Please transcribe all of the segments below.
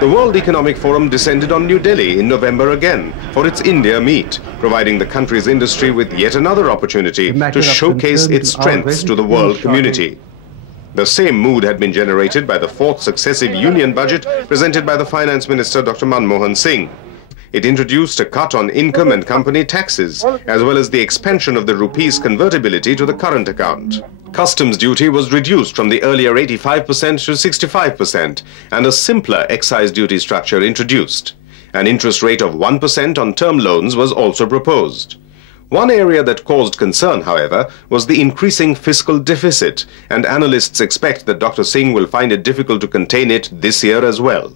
The World Economic Forum descended on New Delhi in November again for its India meet, providing the country's industry with yet another opportunity to showcase its strengths to the world community. The same mood had been generated by the fourth successive union budget presented by the Finance Minister Dr. Manmohan Singh. It introduced a cut on income and company taxes, as well as the expansion of the rupee's convertibility to the current account. Customs duty was reduced from the earlier 85% to 65%, and a simpler excise duty structure introduced. An interest rate of 1% on term loans was also proposed. One area that caused concern, however, was the increasing fiscal deficit, and analysts expect that Dr. Singh will find it difficult to contain it this year as well.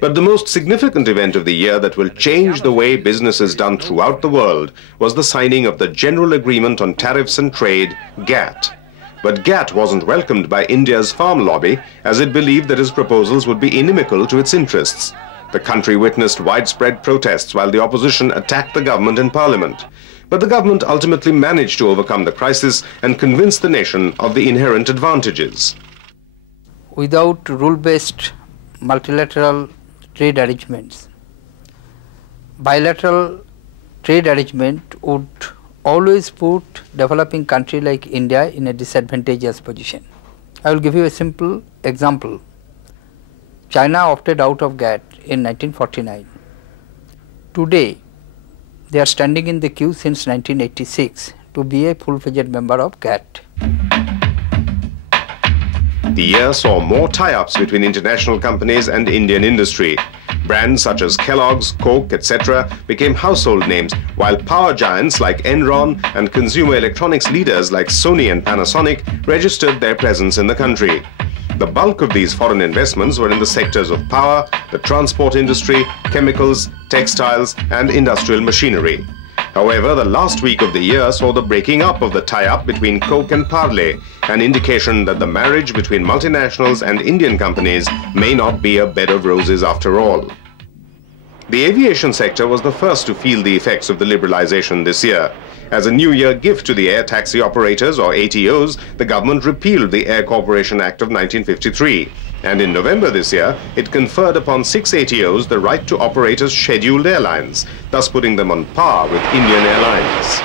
But the most significant event of the year that will change the way business is done throughout the world was the signing of the General Agreement on Tariffs and Trade, GATT. But GATT wasn't welcomed by India's farm lobby, as it believed that his proposals would be inimical to its interests. The country witnessed widespread protests while the opposition attacked the government in parliament. But the government ultimately managed to overcome the crisis and convince the nation of the inherent advantages. Without rule-based multilateral trade arrangements, bilateral trade arrangement would always put developing country like India in a disadvantageous position. I will give you a simple example. China opted out of GATT in 1949. Today, they are standing in the queue since 1986 to be a full-fledged member of GATT. The year saw more tie-ups between international companies and Indian industry. Brands such as Kellogg's, Coke, etc. became household names, while power giants like Enron and consumer electronics leaders like Sony and Panasonic registered their presence in the country. The bulk of these foreign investments were in the sectors of power, the transport industry, chemicals, textiles, and industrial machinery. However, the last week of the year saw the breaking up of the tie-up between Coke and Parle, an indication that the marriage between multinationals and Indian companies may not be a bed of roses after all. The aviation sector was the first to feel the effects of the liberalization this year. As a New Year gift to the air taxi operators, or ATOs, the government repealed the Air Corporation Act of 1953. And in November this year, it conferred upon 6 ATOs the right to operate as scheduled airlines, thus putting them on par with Indian Airlines.